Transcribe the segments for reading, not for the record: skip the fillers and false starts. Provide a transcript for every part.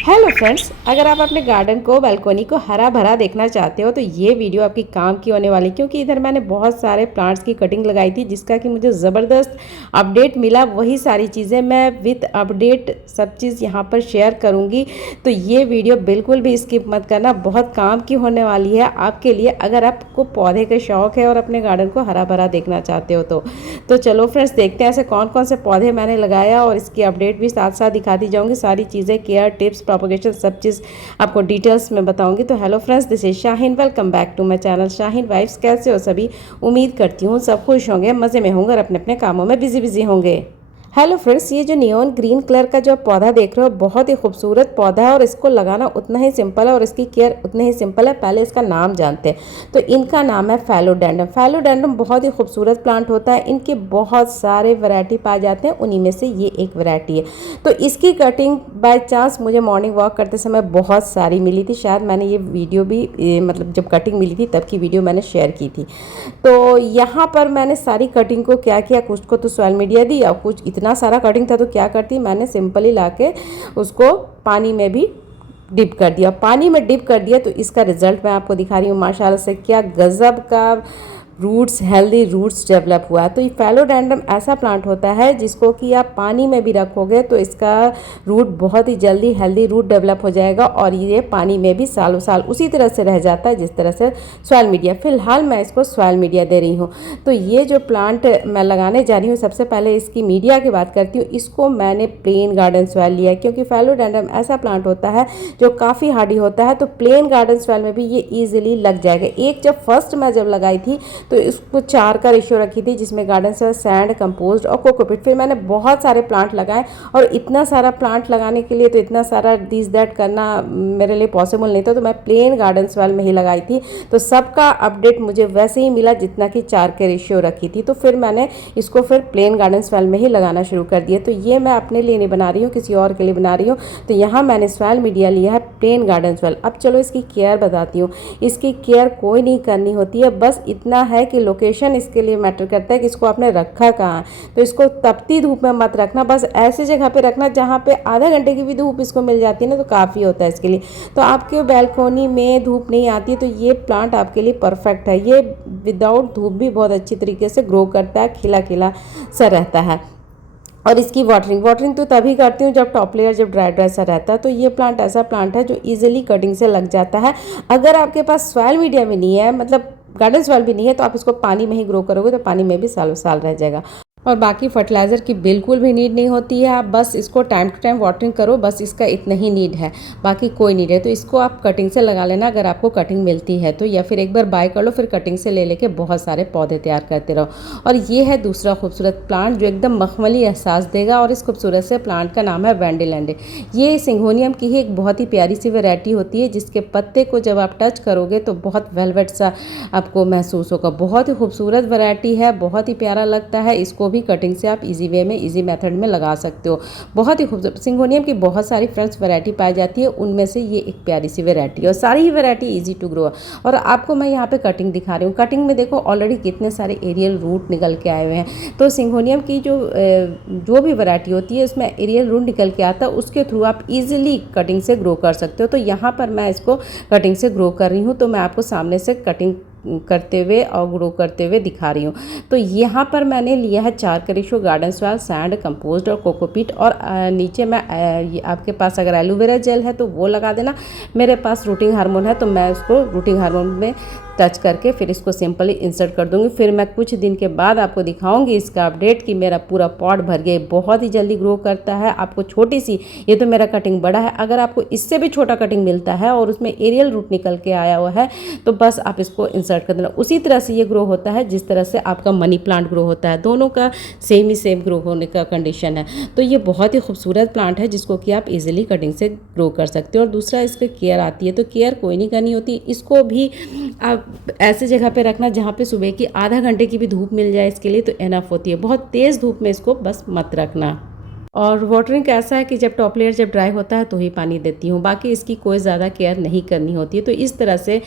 Hello friends, अगर आप अपने गार्डन को बालकोनी को हरा भरा देखना चाहते हो तो ये वीडियो आपकी काम की होने वाली, क्योंकि इधर मैंने बहुत सारे प्लांट्स की कटिंग लगाई थी जिसका कि मुझे ज़बरदस्त अपडेट मिला। वही सारी चीज़ें मैं विद अपडेट सब चीज़ यहाँ पर शेयर करूँगी, तो ये वीडियो बिल्कुल भी स्किप मत करना, बहुत काम की होने वाली है आपके लिए अगर आपको पौधे का शौक़ है और अपने गार्डन को हरा भरा देखना चाहते हो तो चलो फ्रेंड्स देखते हैं ऐसे कौन कौन से पौधे मैंने लगाया और इसकी अपडेट भी साथ साथ दिखाती जाऊँगी। सारी चीज़ें, केयर टिप्स, प्रोपगेशन, सब चीज़ आपको डिटेल्स में बताऊंगी। तो hello friends, this is Shaheen, welcome back to my channel Shaheen wife's. कैसे हो सभी? उम्मीद करती हूँ सब खुश होंगे, मज़े में होंगे और अपने अपने कामों में बिजी होंगे। हेलो फ्रेंड्स, ये जो नियॉन ग्रीन कलर का जो पौधा देख रहे हो बहुत ही खूबसूरत पौधा है और इसको लगाना उतना ही सिंपल है और इसकी केयर उतनी ही सिंपल है। पहले इसका नाम जानते हैं। तो इनका नाम है फेलोडेंड्रम। फेलोडेंड्रम बहुत ही खूबसूरत प्लांट होता है, इनके बहुत सारे वैरायटी पाए जाते हैं, उन्हीं में से ये एक वैरायटी है। तो इसकी कटिंग बाय चांस मुझे मॉर्निंग वॉक करते समय बहुत सारी मिली थी। शायद मैंने ये वीडियो भी मतलब जब कटिंग मिली थी तब की वीडियो मैंने शेयर की थी। तो यहाँ पर मैंने सारी कटिंग को क्या किया, कुछ को तो सोशल मीडिया दी और कुछ इतना सारा कटिंग था तो क्या करती, मैंने सिंपली लाके उसको पानी में भी डिप कर दिया। पानी में डिप कर दिया तो इसका रिजल्ट मैं आपको दिखा रही हूँ। माशाल्लाह से क्या गजब का रूट्स, हेल्दी रूट्स डेवलप हुआ। तो ये फेलोडेंड्रम ऐसा प्लांट होता है जिसको कि आप पानी में भी रखोगे तो इसका रूट बहुत ही जल्दी हेल्दी रूट डेवलप हो जाएगा और ये पानी में भी सालों साल उसी तरह से रह जाता है जिस तरह से सॉइल मीडिया। फिलहाल मैं इसको सॉइल मीडिया दे रही हूँ। तो ये जो प्लांट मैं लगाने जा रही हूँ, सबसे पहले इसकी मीडिया की बात करती हूँ। इसको मैंने प्लेन गार्डन सॉइल लिया क्योंकि फेलोडेंड्रम ऐसा प्लांट होता है जो काफ़ी हार्डी होता है, तो प्लेन गार्डन सॉइल में भी ये ईजिली लग जाएगा। एक जब फर्स्ट मैं जब लगाई थी तो इसको 4 का रेशियो रखी थी जिसमें गार्डन सॉइल, सैंड, कंपोस्ट और कोकोपीट। फिर मैंने बहुत सारे प्लांट लगाए और इतना सारा प्लांट लगाने के लिए तो इतना सारा दिस दैट करना मेरे लिए पॉसिबल नहीं था, तो मैं प्लेन गार्डन सॉइल में ही लगाई थी। तो सबका अपडेट मुझे वैसे ही मिला जितना कि 4 के रेशियो रखी थी। तो फिर मैंने इसको फिर प्लेन गार्डन सॉइल में ही लगाना शुरू कर दिया। तो ये मैं अपने लिए नहीं बना रही हूँ, किसी और के लिए बना रही हूँ। तो यहाँ मैंने सॉइल मीडिया लिया है, प्लेन गार्डन सॉइल। अब चलो इसकी केयर बताती हूँ। इसकी केयर कोई नहीं करनी होती है, बस इतना है कि लोकेशन इसके लिए मैटर करता है कि इसको आपने रखा कहाँ है। तो इसको तपती धूप में मत रखना, बस ऐसी जगह पे रखना जहाँ पे आधा घंटे की भी धूप इसको मिल जाती है ना तो काफ़ी होता है इसके लिए। तो आपके बैल्कोनी में धूप नहीं आती तो ये प्लांट आपके लिए परफेक्ट है। ये विदाउट धूप भी बहुत अच्छी तरीके से ग्रो करता है, खिला खिला सा रहता है। और इसकी वाटरिंग तो तभी करती हूँ जब टॉप लेयर जब ड्राई सा रहता है। तो ये प्लांट ऐसा प्लांट है जो इजीली कटिंग से लग जाता है। अगर आपके पास सॉइल मीडिया भी नहीं है, मतलब गार्डन सॉइल भी नहीं है, तो आप इसको पानी में ही ग्रो करोगे तो पानी में भी सालों साल रह जाएगा। और बाकी फर्टिलाइज़र की बिल्कुल भी नीड नहीं होती है। आप बस इसको टाइम टू टाइम वाटरिंग करो, बस इसका इतना ही नीड है, बाकी कोई नीड है। तो इसको आप कटिंग से लगा लेना अगर आपको कटिंग मिलती है तो, या फिर एक बार बाय कर लो फिर कटिंग से ले लेके बहुत सारे पौधे तैयार करते रहो। और ये है दूसरा खूबसूरत प्लांट जो एकदम मखमली एहसास देगा और इस खूबसूरत से प्लांट का नाम है वेंडिलैंडे। ये सिंगोनियम की ही एक बहुत ही प्यारी सी वैरायटी होती है जिसके पत्ते को जब आप टच करोगे तो बहुत वेलवेट सा आपको महसूस होगा। बहुत ही खूबसूरत वैरायटी है, बहुत ही प्यारा लगता है। इसको भी कटिंग से आप इजी वे में, इजी मेथड में लगा सकते हो। बहुत ही खूबसूरत सिंगोनियम की बहुत सारी फ्रेंड्स वैरायटी पाई जाती है, उनमें से ये एक प्यारी सी वैरायटी है और सारी ही वैरायटी इजी टू ग्रो है। और आपको मैं यहाँ पे कटिंग दिखा रही हूँ। कटिंग में देखो ऑलरेडी कितने सारे एरियल रूट निकल के आए हुए हैं। तो सिंगोनियम की जो भी वैरायटी होती है उसमें एरियल रूट निकल के आता है, उसके थ्रू आप इजीली कटिंग से ग्रो कर सकते हो। तो यहाँ पर मैं इसको कटिंग से ग्रो कर रही हूँ, तो मैं आपको सामने से कटिंग करते हुए और ग्रो करते हुए दिखा रही हूँ। तो यहाँ पर मैंने लिया है 4 का ratio garden soil, sand, compost और कोकोपीट। और नीचे मैं आपके पास अगर एलोवेरा जेल है तो वो लगा देना। मेरे पास रूटिंग हार्मोन है तो मैं उसको रूटिंग हार्मोन में टच करके फिर इसको सिंपली इंसर्ट कर दूंगी। फिर मैं कुछ दिन के बाद आपको दिखाऊंगी इसका अपडेट कि मेरा पूरा पॉट भर गया। बहुत ही जल्दी ग्रो करता है। आपको छोटी सी, ये तो मेरा कटिंग बड़ा है, अगर आपको इससे भी छोटा कटिंग मिलता है और उसमें एरियल रूट निकल के आया हुआ है तो बस आप इसको इंसर्ट कर देना। उसी तरह से ये ग्रो होता है जिस तरह से आपका मनी प्लांट ग्रो होता है, दोनों का सेम ग्रो होने का कंडीशन है। तो ये बहुत ही खूबसूरत प्लांट है जिसको कि आप इजीली कटिंग से ग्रो कर सकते हो। और दूसरा इसकी केयर आती है, तो केयर कोई नहीं करनी होती। इसको भी आप ऐसे जगह पे रखना जहाँ पे सुबह की आधा घंटे की भी धूप मिल जाए, इसके लिए तो एनफ होती है। बहुत तेज़ धूप में इसको बस मत रखना। और वाटरिंग कैसा है कि जब टॉप लेयर जब ड्राई होता है तो ही पानी देती हूँ, बाकी इसकी कोई ज़्यादा केयर नहीं करनी होती है। तो इस तरह से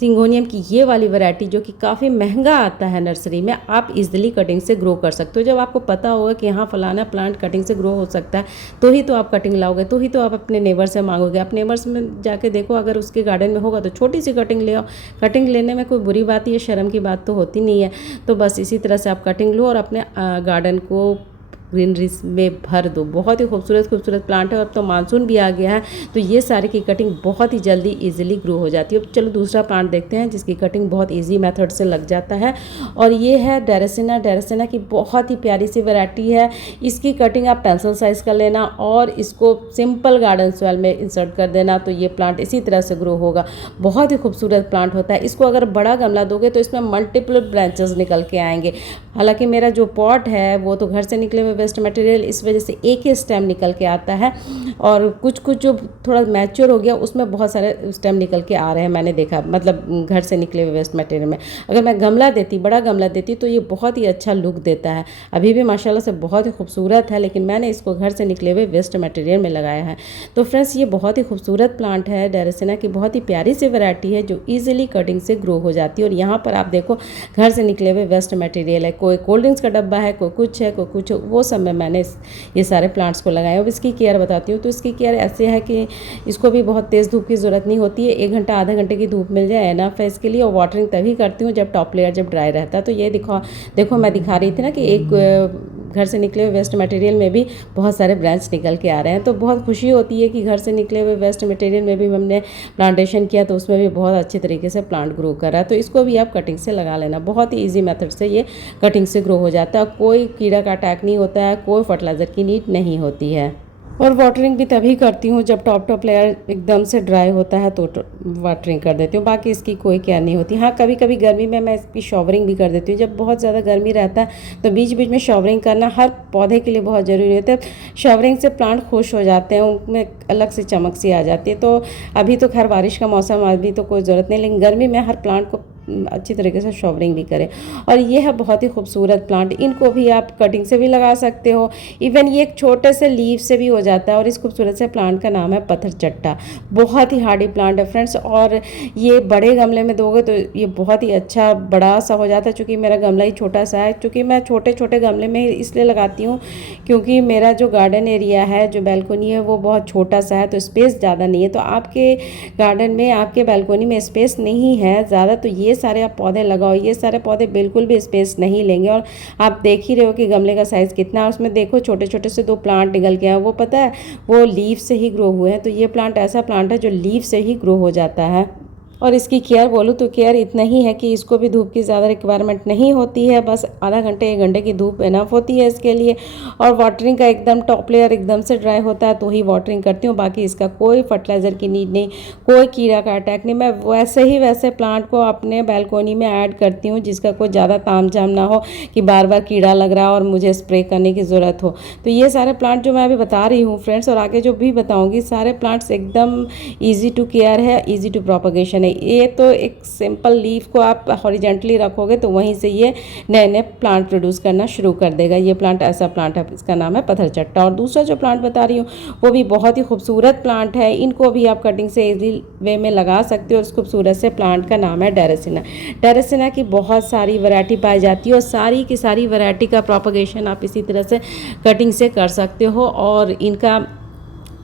सिंगोनियम की ये वाली वैरायटी जो कि काफ़ी महंगा आता है नर्सरी में, आप इजीली कटिंग से ग्रो कर सकते हो। जब आपको पता होगा कि हाँ फलाना प्लांट कटिंग से ग्रो हो सकता है, तो ही तो आप कटिंग लाओगे, तो ही तो आप अपने नेबर से मांगोगे। आप नेबर्स में जाके देखो, अगर उसके गार्डन में होगा तो छोटी सी कटिंग ले आओ। कटिंग लेने में कोई बुरी बात या शर्म की बात तो होती नहीं है। तो बस इसी तरह से आप कटिंग लो और अपने गार्डन को ग्रीनरी में भर दो। बहुत ही खूबसूरत खूबसूरत प्लांट है। और अब तो मानसून भी आ गया है, तो ये सारे की कटिंग बहुत ही जल्दी इजीली ग्रो हो जाती है। अब चलो दूसरा प्लांट देखते हैं जिसकी कटिंग बहुत इजी मेथड से लग जाता है, और ये है ड्रेसिना। ड्रेसिना की बहुत ही प्यारी सी वैरायटी है। इसकी कटिंग आप पेंसिल साइज़ कर लेना और इसको सिंपल गार्डन सॉइल में इंसर्ट कर देना, तो ये प्लांट इसी तरह से ग्रो होगा। बहुत ही खूबसूरत प्लांट होता है। इसको अगर बड़ा गमला दोगे तो इसमें मल्टीपल ब्रांचेस निकल के आएंगे। हालांकि मेरा जो पॉट है वो तो घर से निकले हुए वेस्ट मटेरियल, इस वजह से एक ही स्टेम निकल के आता है, और कुछ कुछ जो थोड़ा मैच्योर हो गया उसमें बहुत सारे स्टेम निकल के आ रहे हैं, मैंने देखा, मतलब घर से निकले हुए वेस्ट मटेरियल में। अगर मैं गमला देती, बड़ा गमला देती, तो ये बहुत ही अच्छा लुक देता है। अभी भी माशाल्लाह से बहुत ही खूबसूरत है, लेकिन मैंने इसको घर से निकले हुए वेस्ट मटेरियल में लगाया है। तो फ्रेंड्स, ये बहुत ही खूबसूरत प्लांट है। ड्रेसिना की बहुत ही प्यारी सी वैरायटी है जो ईजिली कटिंग से ग्रो हो जाती है। और यहाँ पर आप देखो, घर से निकले हुए वेस्ट मटेरियल है, कोई कोल्ड ड्रिंक्स का डब्बा है, कोई कुछ है, कोई कुछ, वो सब में मैंने ये सारे प्लांट्स को लगाया। अब इसकी केयर बताती हूँ। तो इसकी केयर ऐसे है कि इसको भी बहुत तेज़ धूप की ज़रूरत नहीं होती है। 1 घंटा आधे घंटे की धूप मिल जाए एनफ है इसके लिए। और वाटरिंग तभी करती हूँ जब टॉप लेयर जब ड्राई रहता है। तो ये देखो मैं दिखा रही थी ना कि एक घर से निकले हुए वेस्ट मटेरियल में भी बहुत सारे ब्रांच निकल के आ रहे हैं। तो बहुत खुशी होती है कि घर से निकले हुए वेस्ट मटेरियल में भी हमने प्लांटेशन किया, तो उसमें भी बहुत अच्छे तरीके से प्लांट ग्रो कर रहा है। तो इसको भी आप कटिंग से लगा लेना। बहुत ही ईजी मेथड से ये कटिंग से ग्रो हो जाता है। कोई कीड़ा का अटैक नहीं होता है, कोई फर्टिलाइज़र की नीड नहीं होती है। और वाटरिंग भी तभी करती हूँ जब टॉप लेयर एकदम से ड्राई होता है, तो वाटरिंग कर देती हूँ। बाकी इसकी कोई केयर नहीं होती। हाँ, कभी कभी गर्मी में मैं इसकी शॉवरिंग भी कर देती हूँ। जब बहुत ज़्यादा गर्मी रहता है तो बीच बीच में शॉवरिंग करना हर पौधे के लिए बहुत ज़रूरी होता है। शॉवरिंग से प्लांट खुश हो जाते हैं, उनमें अलग से चमक सी आ जाती है। तो अभी तो खैर बारिश का मौसम, अभी तो कोई ज़रूरत नहीं, लेकिन गर्मी में हर प्लांट को अच्छी तरीके से शॉवरिंग भी करें। और ये है बहुत ही खूबसूरत प्लांट। इनको भी आप कटिंग से भी लगा सकते हो। इवन ये एक छोटे से लीव से भी हो जाता है। और इस खूबसूरत से प्लांट का नाम है पत्थर चट्टा। बहुत ही हार्डी प्लांट है फ्रेंड्स। और ये बड़े गमले में दोगे तो ये बहुत ही अच्छा बड़ा सा हो जाता है। चूँकि मेरा गमला ही छोटा सा है, चूँकि मैं छोटे छोटे गमले में इसलिए लगाती हूँ क्योंकि मेरा जो गार्डन एरिया है, जो बैल्कोनी है, वो बहुत छोटा सा है, तो स्पेस ज़्यादा नहीं है। तो आपके गार्डन में, आपके बैल्कोनी में स्पेस नहीं है ज़्यादा, तो ये सारे आप पौधे लगाओ। ये सारे पौधे बिल्कुल भी स्पेस नहीं लेंगे। और आप देख ही रहे हो कि गमले का साइज़ कितना है। उसमें देखो छोटे छोटे से 2 प्लांट निकल के आए, वो पता है वो लीफ से ही ग्रो हुए हैं। तो ये प्लांट ऐसा प्लांट है जो लीफ से ही ग्रो हो जाता है। और इसकी केयर बोलूँ तो केयर इतना ही है कि इसको भी धूप की ज़्यादा रिक्वायरमेंट नहीं होती है। बस आधा घंटे 1 घंटे की धूप इनफ होती है इसके लिए। और वाटरिंग का एकदम टॉप लेयर एकदम से ड्राई होता है तो ही वाटरिंग करती हूँ। बाकी इसका कोई फर्टिलाइज़र की नीड नहीं, कोई कीड़ा का अटैक नहीं। मैं वैसे प्लांट को अपने बैल्कोनी में ऐड करती हूँ जिसका कोई ज़्यादा तामझाम ना हो कि बार बार कीड़ा लग रहा हो और मुझे स्प्रे करने की ज़रूरत हो। तो ये सारे प्लांट जो मैं अभी बता रही हूँ फ्रेंड्स, और आगे जो भी बताऊँगी, सारे प्लांट्स एकदम ईजी टू केयर है, ईजी टू प्रोपगेशन है। ये तो एक सिंपल लीफ को आप हॉरिजेंटली रखोगे तो वहीं से ये नए नए प्लांट प्रोड्यूस करना शुरू कर देगा। ये प्लांट ऐसा प्लांट है, इसका नाम है पत्थर चट्टा। और दूसरा जो प्लांट बता रही हूँ वो भी बहुत ही खूबसूरत प्लांट है। इनको भी आप कटिंग से इजी वे में लगा सकते हो। उस खूबसूरत से प्लांट का नाम है ड्रेसिना। ड्रेसिना की बहुत सारी वैरायटी पाई जाती है और सारी की सारी वैरायटी का प्रोपगेशन आप इसी तरह से कटिंग से कर सकते हो। और इनका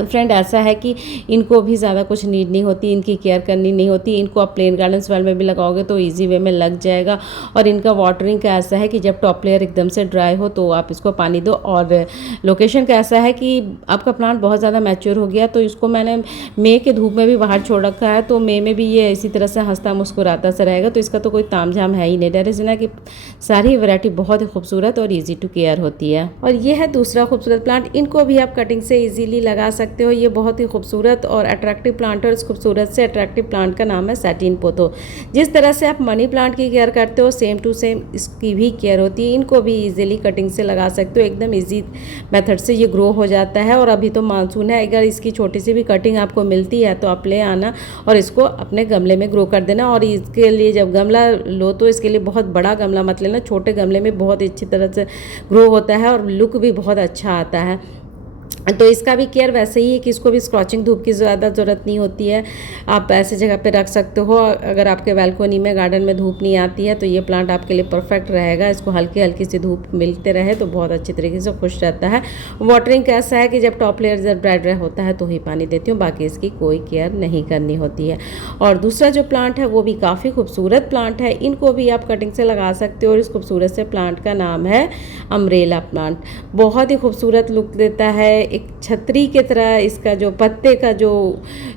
फ्रेंड ऐसा है कि इनको भी ज़्यादा कुछ नीड नहीं होती, इनकी केयर करनी नहीं होती। इनको आप प्लेन गार्डन सॉइल में भी लगाओगे तो इजी वे में लग जाएगा। और इनका वाटरिंग का ऐसा है कि जब टॉप लेयर एकदम से ड्राई हो तो आप इसको पानी दो। और लोकेशन का ऐसा है कि आपका प्लांट बहुत ज़्यादा मैच्योर हो गया तो इसको मैंने मई के धूप में भी बाहर छोड़ रखा है, तो मई में भी ये इसी तरह से हंसता मुस्कुराता सा रहेगा। तो इसका तो कोई तामझाम है ही नहीं। ड्रेसिना की सारी वैरायटी बहुत ही खूबसूरत और ईजी टू केयर होती है। और ये है दूसरा खूबसूरत प्लांट। इनको भी आप कटिंग से ईजीली लगा सकते हो। ये बहुत ही खूबसूरत और अट्रैक्टिव प्लांट है। इस खूबसूरत से अट्रैक्टिव प्लांट का नाम है सैटिन पोथो। जिस तरह से आप मनी प्लांट की केयर करते हो सेम टू सेम इसकी भी केयर होती है। इनको भी इजीली कटिंग से लगा सकते हो। एकदम इजी मेथड से ये ग्रो हो जाता है। और अभी तो मानसून है, अगर इसकी छोटी सी भी कटिंग आपको मिलती है तो आप ले आना और इसको अपने गमले में ग्रो कर देना। और इसके लिए जब गमला लो तो इसके लिए बहुत बड़ा गमला मत लेना, छोटे गमले में बहुत अच्छी तरह से ग्रो होता है और लुक भी बहुत अच्छा आता है। तो इसका भी केयर वैसे ही है कि इसको भी स्क्रॉचिंग धूप की ज़्यादा ज़रूरत नहीं होती है। आप ऐसे जगह पे रख सकते हो, अगर आपके बालकोनी में गार्डन में धूप नहीं आती है तो ये प्लांट आपके लिए परफेक्ट रहेगा। इसको हल्की हल्की सी धूप मिलते रहे तो बहुत अच्छी तरीके से खुश रहता है। वाटरिंग कैसा है कि जब टॉप लेयर जब ड्राई ड्राई होता है तो ही पानी देती हूँ, बाकी इसकी कोई केयर नहीं करनी होती है। और दूसरा जो प्लांट है वो भी काफ़ी खूबसूरत प्लांट है, इनको भी आप कटिंग से लगा सकते हो। और इस खूबसूरत से प्लांट का नाम है अम्ब्रेला प्लांट। बहुत ही खूबसूरत लुक देता है, एक छतरी की तरह इसका जो पत्ते का जो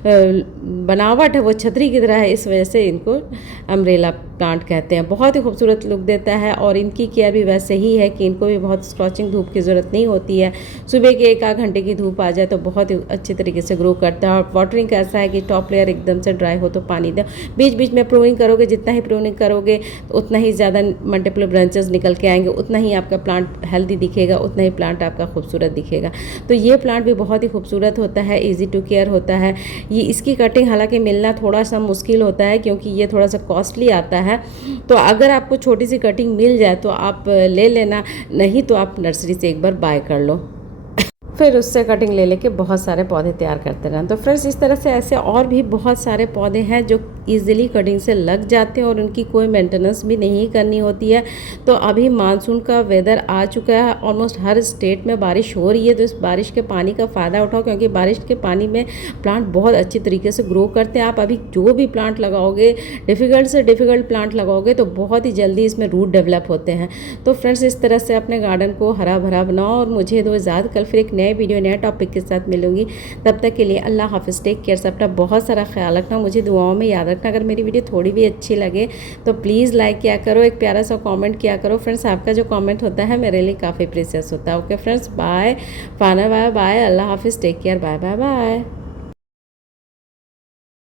बनावट है वो छतरी की तरह है, इस वजह से इनको अम्ब्रेला प्लांट कहते हैं। बहुत ही खूबसूरत लुक देता है और इनकी केयर भी वैसे ही है कि इनको भी बहुत स्कॉचिंग धूप की ज़रूरत नहीं होती है। सुबह के 1 आध घंटे की धूप आ जाए तो बहुत ही अच्छी तरीके से ग्रो करता है। और वाटरिंग कैसा है कि टॉप लेयर एकदम से ड्राई हो तो पानी दो, बीच बीच में प्रूनिंग करोगे, जितना ही प्रूनिंग करोगे तो उतना ही ज़्यादा मल्टीपल ब्रांचेस निकल के आएंगे, उतना ही आपका प्लांट हेल्दी दिखेगा, उतना ही प्लांट आपका खूबसूरत दिखेगा। तो ये प्लांट भी बहुत ही खूबसूरत होता है, ईजी टू केयर होता है। ये इसकी कटिंग हालांकि मिलना थोड़ा सा मुश्किल होता है क्योंकि ये थोड़ा सा कॉस्टली आता है। तो अगर आपको छोटी सी कटिंग मिल जाए तो आप ले लेना, नहीं तो आप नर्सरी से एक बार बाय कर लो, फिर उससे कटिंग ले लेके बहुत सारे पौधे तैयार करते रहना। तो फ्रेंड्स इस तरह से ऐसे और भी बहुत सारे पौधे हैं जो ईजिली कटिंग से लग जाते हैं और उनकी कोई मेंटेनेंस भी नहीं करनी होती है। तो अभी मानसून का वेदर आ चुका है, ऑलमोस्ट हर स्टेट में बारिश हो रही है, तो इस बारिश के पानी का फ़ायदा उठाओ क्योंकि बारिश के पानी में प्लांट बहुत अच्छी तरीके से ग्रो करते हैं। आप अभी जो भी प्लांट लगाओगे, डिफ़िकल्ट से डिफ़िकल्ट प्लांट लगाओगे तो बहुत ही जल्दी इसमें रूट डेवलप होते हैं। तो फ्रेंड्स इस तरह से अपने गार्डन को हरा भरा बनाओ और मुझे दो इजाज़त। कल फिर एक नए वीडियो नए टॉपिक के साथ मिलूंगी, तब तक के लिए अल्लाह हाफिज़, टेक केयर, सबका बहुत सारा ख्याल रखना, मुझे दुआओं में याद रखना। अगर मेरी वीडियो थोड़ी भी अच्छी लगे तो प्लीज़ लाइक किया करो, एक प्यारा सा कमेंट किया करो। फ्रेंड्स आपका जो कमेंट होता है मेरे लिए काफ़ी प्रीशियस होता है। ओके फ्रेंड्स, बाय, फाना बाय बाय, अल्लाह हाफिज़, take care, bye bye bye.